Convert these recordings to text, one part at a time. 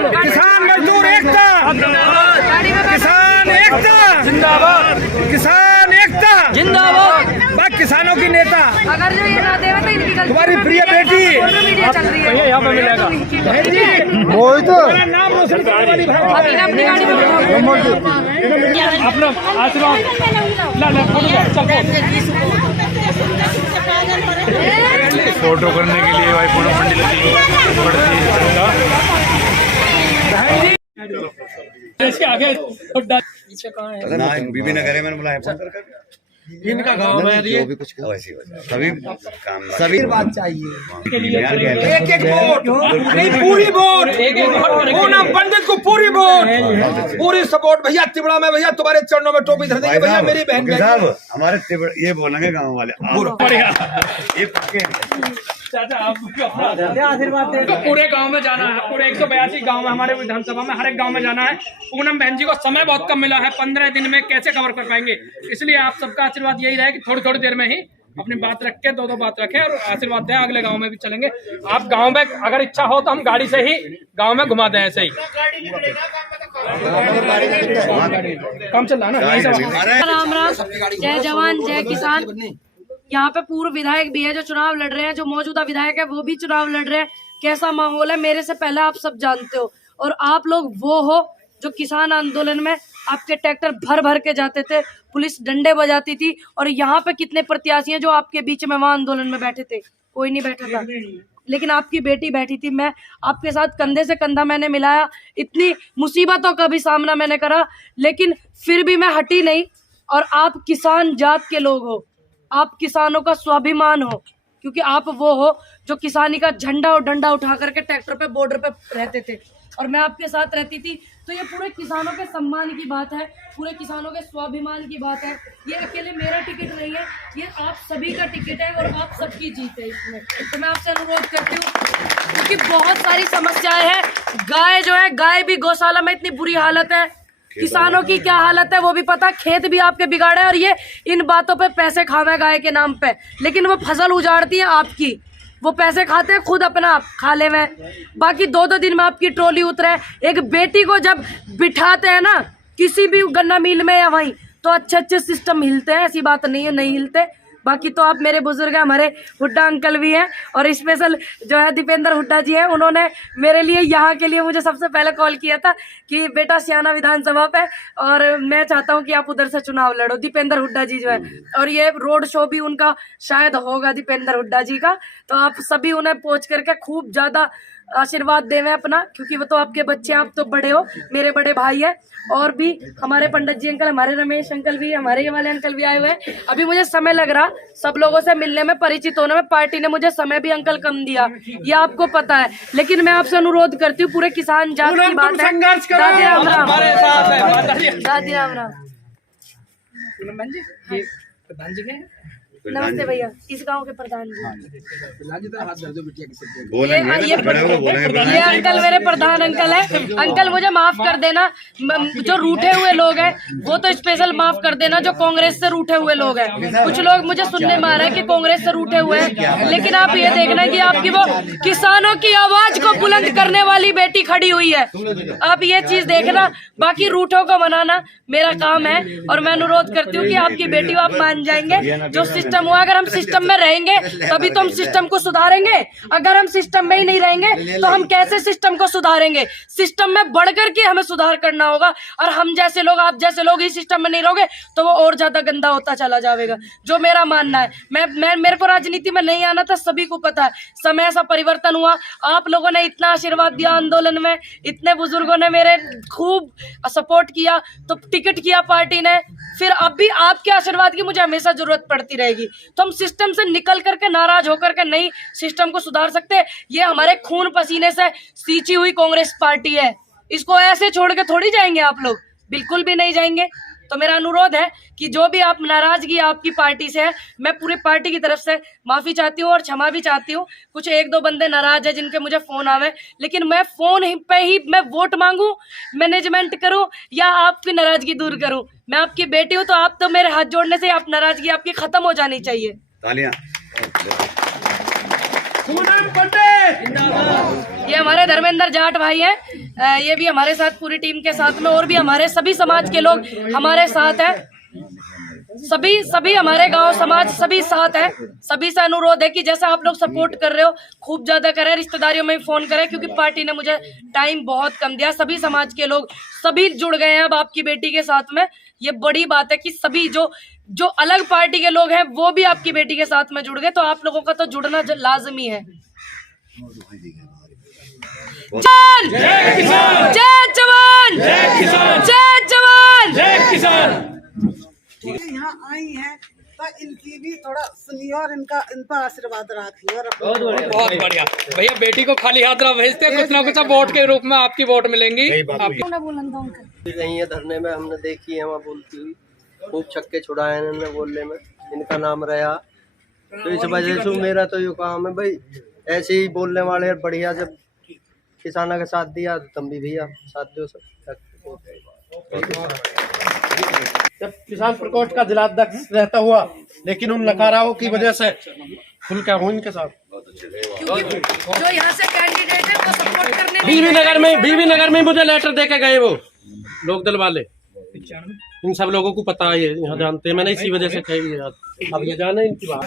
किसान मजदूर एकता, किसान एकता जिंदाबाद, किसान एकता जिंदाबाद। बात किसानों की नेता अगर जो ये ना दे तो इनकी गलती, तुम्हारी प्रिय बेटी मीडिया चल रही है, यहाँ पे मिलेगा मोहित नाम रोशन करने वाली भाई अभी ना अपनी गाड़ी में अपना आशीर्वाद फोटो करने के लिए भाई पूरा मंडी लगी पड़ती इसके आगे ना बीबी ने करे मैंने बोला है इनका गाँव है ये सभी काम सभी बात चाहिए एक एक वोट नहीं पूरी वोट पूनम पंडित को पूरी वोट पूरी सपोर्ट भैया तिबड़ा में भैया तुम्हारे चरणों में टोपी धर देंगे भैया मेरी बहन साहब हमारे ये बोलेंगे गाँव वाले ये पक्के चाचा आप आशीर्वाद दे। तो पूरे गांव में जाना है, पूरे 182 गांव में हमारे विधानसभा में हर एक गांव में जाना है। पूनम बहन जी को समय बहुत कम मिला है, 15 दिन में कैसे कवर कर पाएंगे, इसलिए आप सबका आशीर्वाद यही रहे कि थोड़ी थोड़ी देर में ही अपनी बात रख के दो बात रखें और आशीर्वाद दें। अगले गांव में भी चलेंगे। आप गांव में अगर इच्छा हो तो हम गाड़ी से ही गांव में घुमा दें, ऐसे ही काम चल रहा है ना। राम राम, जय जवान जय किसान। यहाँ पे पूर्व विधायक भी है जो चुनाव लड़ रहे हैं, जो मौजूदा विधायक है वो भी चुनाव लड़ रहे हैं। कैसा माहौल है मेरे से पहले आप सब जानते हो, और आप लोग वो हो जो किसान आंदोलन में आपके ट्रैक्टर भर भर के जाते थे, पुलिस डंडे बजाती थी, और यहाँ पे कितने प्रत्याशी हैं जो आपके बीच में वहाँ आंदोलन में बैठे थे, कोई नहीं बैठा था, लेकिन आपकी बेटी बैठी थी। मैं आपके साथ कंधे से कंधा मैंने मिलाया, इतनी मुसीबतों का भी सामना मैंने करा, लेकिन फिर भी मैं हटी नहीं। और आप किसान जात के लोग हो, आप किसानों का स्वाभिमान हो, क्योंकि आप वो हो जो किसानी का झंडा और डंडा उठा करके ट्रैक्टर पे बॉर्डर पे रहते थे, और मैं आपके साथ रहती थी। तो ये पूरे किसानों के सम्मान की बात है, पूरे किसानों के स्वाभिमान की बात है। ये अकेले मेरा टिकट नहीं है, ये आप सभी का टिकट है और आप सबकी जीत है इसमें। तो मैं आपसे अनुरोध करती हूँ, क्योंकि बहुत सारी समस्याएं हैं। गाय जो है, गाय भी गौशाला में इतनी बुरी हालत है, किसानों की क्या हालत है वो भी पता, खेत भी आपके बिगाड़े, और ये इन बातों पे पैसे खावे गाय के नाम पे, लेकिन वो फसल उजाड़ती है आपकी, वो पैसे खाते हैं खुद अपना खा ले में, बाकी 2-2 दिन में आपकी ट्रॉली उतरे। एक बेटी को जब बिठाते हैं ना किसी भी गन्ना मिल में या वहीं, तो अच्छे सिस्टम हिलते हैं, ऐसी बात नहीं है नहीं हिलते। बाकी तो आप मेरे बुजुर्ग हैं, हमारे हुड्डा अंकल भी हैं, और स्पेशल जो है दीपेंद्र हुड्डा जी हैं, उन्होंने मेरे लिए यहाँ के लिए मुझे सबसे पहले कॉल किया था कि बेटा सियाना विधानसभा पे, और मैं चाहता हूँ कि आप उधर से चुनाव लड़ो, दीपेंद्र हुड्डा जी जो है। और ये रोड शो भी उनका शायद होगा दीपेंद्र हुड्डा जी का, तो आप सभी उन्हें पहुँच करके खूब ज़्यादा आशीर्वाद देवे अपना, क्योंकि वो तो आपके बच्चे, आप तो बड़े हो, मेरे बड़े भाई हैं। और भी हमारे पंडित जी अंकल, हमारे रमेश अंकल भी, हमारे ये वाले अंकल भी आए हुए हैं। अभी मुझे समय लग रहा सब लोगों से मिलने में, परिचित होने में, पार्टी ने मुझे समय भी अंकल कम दिया, ये आपको पता है, लेकिन मैं आपसे अनुरोध करती हूँ, पूरे किसान जात की बात है। दादी राम राम, दादी राम राम। नमस्ते भैया, इस गांव के प्रधान जी। ये अंकल मेरे प्रधान अंकल है। अंकल मुझे माफ कर देना, जो रूठे हुए लोग हैं वो तो स्पेशल माफ कर देना, जो कांग्रेस से रूठे हुए लोग हैं। कुछ लोग मुझे सुनने में आ रहा है कि कांग्रेस से रूठे हुए हैं, लेकिन आप ये देखना कि आपकी वो किसानों की आवाज को बुलंद करने वाली बेटी खड़ी हुई है, आप ये चीज देखना। बाकी रूठों को मनाना मेरा काम है, और मैं अनुरोध करती हूँ कि आपकी बेटी को आप मान जाएंगे। जो सिस्टम हुआ, अगर हम सिस्टम में रहेंगे तभी तो हम सिस्टम को सुधारेंगे, अगर हम सिस्टम में ही नहीं रहेंगे तो हम कैसे सिस्टम को सुधारेंगे। सिस्टम में बढ़ करके हमें सुधार करना होगा, और हम जैसे लोग, आप जैसे लोग इस सिस्टम में नहीं रहोगे तो वो और ज्यादा गंदा होता चला जाएगा, जो मेरा मानना है। मेरे को राजनीति में नहीं आना था, सभी को पता है। समय ऐसा परिवर्तन हुआ, आप लोगों ने इतना आशीर्वाद दिया आंदोलन में, इतने बुजुर्गों ने मेरे खूब सपोर्ट किया, तो टिकट किया पार्टी ने, फिर अब भी आपके आशीर्वाद की मुझे हमेशा जरूरत पड़ती रहेगी। तो हम सिस्टम से निकल करके, नाराज होकर के नहीं सिस्टम को सुधार सकते। ये हमारे खून पसीने से सींची हुई कांग्रेस पार्टी है, इसको ऐसे छोड़ के थोड़ी जाएंगे आप लोग, बिल्कुल भी नहीं जाएंगे। तो मेरा अनुरोध है कि जो भी आप नाराजगी आपकी पार्टी से है, मैं पूरी पार्टी की तरफ से माफी चाहती हूँ और क्षमा भी चाहती हूँ। कुछ 1-2 बंदे नाराज है जिनके मुझे फोन आवे, लेकिन मैं फोन पे ही मैं वोट मांगू, मैनेजमेंट करूँ या आपकी नाराजगी दूर करूँ। मैं आपकी बेटी हूँ, तो आप तो मेरे हाथ जोड़ने से आप नाराजगी आपकी खत्म हो जानी चाहिए। तालियां। पूनम पंडित ये हमारे धर्मेंद्र जाट भाई हैं, ये भी हमारे साथ पूरी टीम के साथ में, और भी हमारे सभी समाज के लोग हमारे साथ हैं। सभी हमारे गांव समाज सभी साथ है। सभी से अनुरोध है कि जैसा आप लोग सपोर्ट कर रहे हो खूब ज्यादा करें, रिश्तेदारियों में भी फोन करें, क्योंकि पार्टी ने मुझे टाइम बहुत कम दिया। सभी समाज के लोग सभी जुड़ गए हैं अब आपकी बेटी के साथ में। ये बड़ी बात है कि सभी जो अलग पार्टी के लोग हैं वो भी आपकी बेटी के साथ में जुड़ गए, तो आप लोगों का तो जुड़ना लाजमी है। जय किसान, जय जवान, जय किसान, जय जवान, जय किसान। यहाँ आई हैं तो इनकी भी थोड़ा सुनिए और इन पर आशीर्वाद रखिए। और बहुत बढ़िया भैया, बेटी को खाली हाथ ना भेजते, कुछ ना कुछ वोट के रूप में आपकी वोट मिलेंगी। नहीं है धरने में हमने देखी है, वहाँ बोलती हुई खूब छक्के छुड़ाए हैं इन्होंने बोलने में, इनका नाम रहा। तो इस वजह से मेरा तो ये काम है भाई, ऐसे ही बोलने वाले बढ़िया, जब किसानों का साथ दिया तुम भी भैया साथ दो सब। जब किसान प्रकोष्ठ का जिलाध्यक्ष रहता हुआ, लेकिन उन नकाराओं की वजह से खुल क्या हूँ इनके साथ। क्योंकि जो यहाँ से कैंडिडेट है वो सपोर्ट करने बीवी नगर में मुझे लेटर दे के गए वो लोक दल वाले। इन सब लोगों को पता है, यहाँ जानते हैं, मैंने इसी वजह से कही है। अब ये जाने इनकी बात।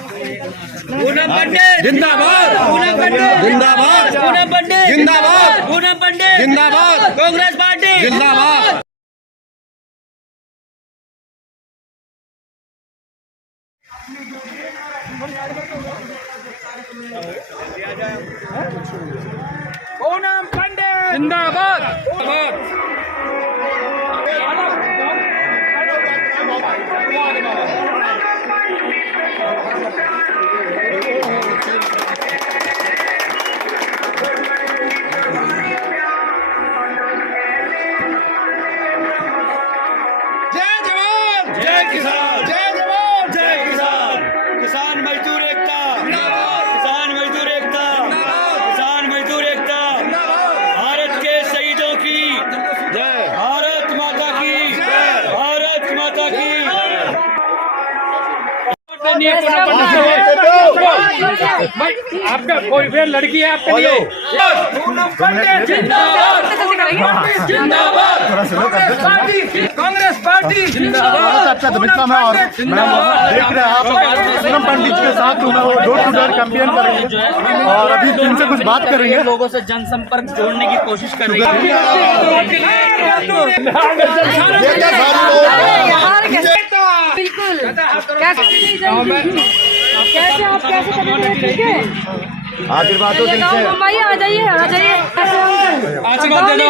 जिंदाबाद, जिंदाबाद, जिंदाबाद, जिंदाबाद, कांग्रेस पार्टी जिंदाबाद। पूनम पंडित जिंदाबाद। जय जवान, जय किसान, जय जवान, जय किसान। किसान मजदूर एकता, किसान मजदूर एकता, किसान मजदूर एकता। भारत के शहीदों की जय, भारत माता की जय, भारत माता की। आपका कोई भी लड़की है आपके लिए। जिंदाबाद, जिंदाबाद, कांग्रेस पार्टी जिंदाबाद। अच्छा मित्रों में और देख रहे हैं आप पूनम पंडित के साथ डोर टू डोर कैंपेन करेंगे और अभी इनसे कुछ बात करेंगे, लोगों से जनसंपर्क जोड़ने की कोशिश करेंगे। बिल्कुल कैसे आप कैसे आशीर्वाद दो दिल से। आ जाइए आ जाइए, आशीर्वाद दे दो,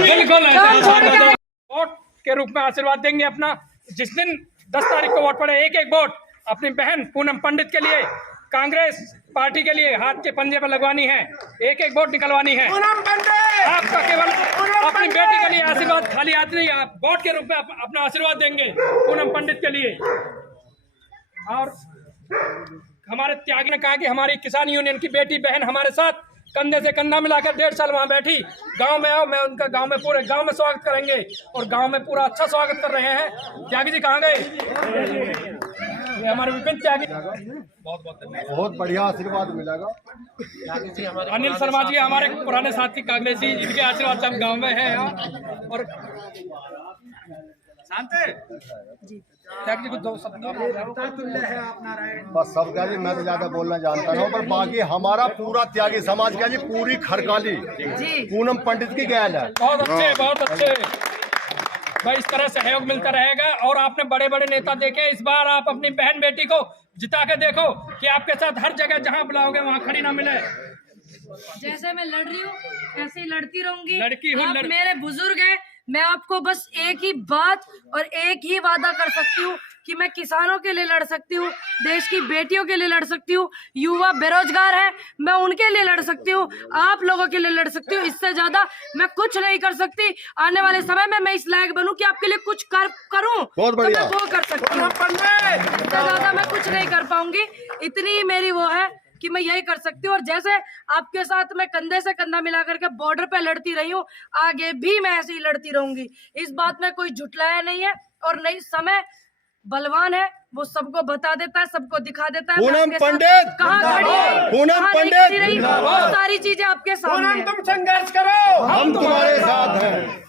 बिल्कुल वोट के रूप में आशीर्वाद देंगे अपना। जिस दिन 10 तारीख को वोट पड़े, एक एक वोट अपनी बहन पूनम पंडित के लिए, कांग्रेस पार्टी के लिए हाथ के पंजे पर लगवानी है, एक एक वोट निकलवानी है। आपका केवल अपनी बेटी के लिए आशीर्वाद खाली हाथ नहीं, आप वोट के रूप में अपना आशीर्वाद देंगे पूनम पंडित के लिए। और हमारे त्यागी ने कहा कि हमारी किसान यूनियन की बेटी बहन हमारे साथ कंधे से कंधा मिलाकर 1.5 साल वहाँ बैठी। गांव में आओ, मैं उनका गांव में पूरे गांव में स्वागत करेंगे और गांव में पूरा अच्छा स्वागत कर रहे हैं। त्यागी जी कहाँ गए? ये हमारे विपिन त्यागी, बहुत बहुत धन्यवाद, बहुत बढ़िया आशीर्वाद मिलेगा। अनिल शर्मा जी हमारे पुराने साथी कांग्रेसी, इनके आशीर्वाद सब गाँव में है। और त्यागी जी को 2 शब्द बस सब क्या जी, मैं तो ज्यादा बोलना जानता हूँ, पर बाकी हमारा पूरा त्यागी समाज क्या जी, पूरी खरकाली पूनम पंडित की गैल है। बहुत अच्छे, बहुत अच्छे भाई, इस तरह सहयोग मिलता रहेगा। और आपने बड़े बड़े नेता देखे, इस बार आप अपनी बहन बेटी को जिता के देखो कि आपके साथ हर जगह जहां बुलाओगे वहां खड़ी ना मिले। जैसे मैं लड़ रही हूँ ऐसे ही लड़ती रहूंगी। लड़की हूँ, आप मेरे बुजुर्ग हैं, मैं आपको बस एक ही बात और एक ही वादा कर सकती हूँ कि मैं किसानों के लिए लड़ सकती हूँ, देश की बेटियों के लिए लड़ सकती हूँ, युवा बेरोजगार है मैं उनके लिए लड़ सकती हूँ, आप लोगों के लिए लड़ सकती हूँ। इससे ज्यादा मैं कुछ नहीं कर सकती। आने वाले समय में मैं इस लायक बनूं कि आपके लिए कुछ करूं, बहुत बढ़िया, तो मैं वो कर सकती हूँ। इससे ज्यादा मैं कुछ नहीं कर पाऊंगी, इतनी ही मेरी वो है कि मैं यही कर सकती हूँ। और जैसे आपके साथ मैं कंधे से कंधा मिला करके बॉर्डर पे लड़ती रही हूँ, आगे भी मैं ऐसे ही लड़ती रहूंगी। इस बात में कोई झुटलाया नहीं है और नहीं, समय बलवान है, वो सबको बता देता है, सबको दिखा देता है। पूनम मैं आपके साथ पंडित! कहाँ खड़ी है, पूनम कहाँ नहीं पंडित! खड़ी रही, वो सारी चीजें आपके सामने हैं। हम तुम्हारे साथ हैं।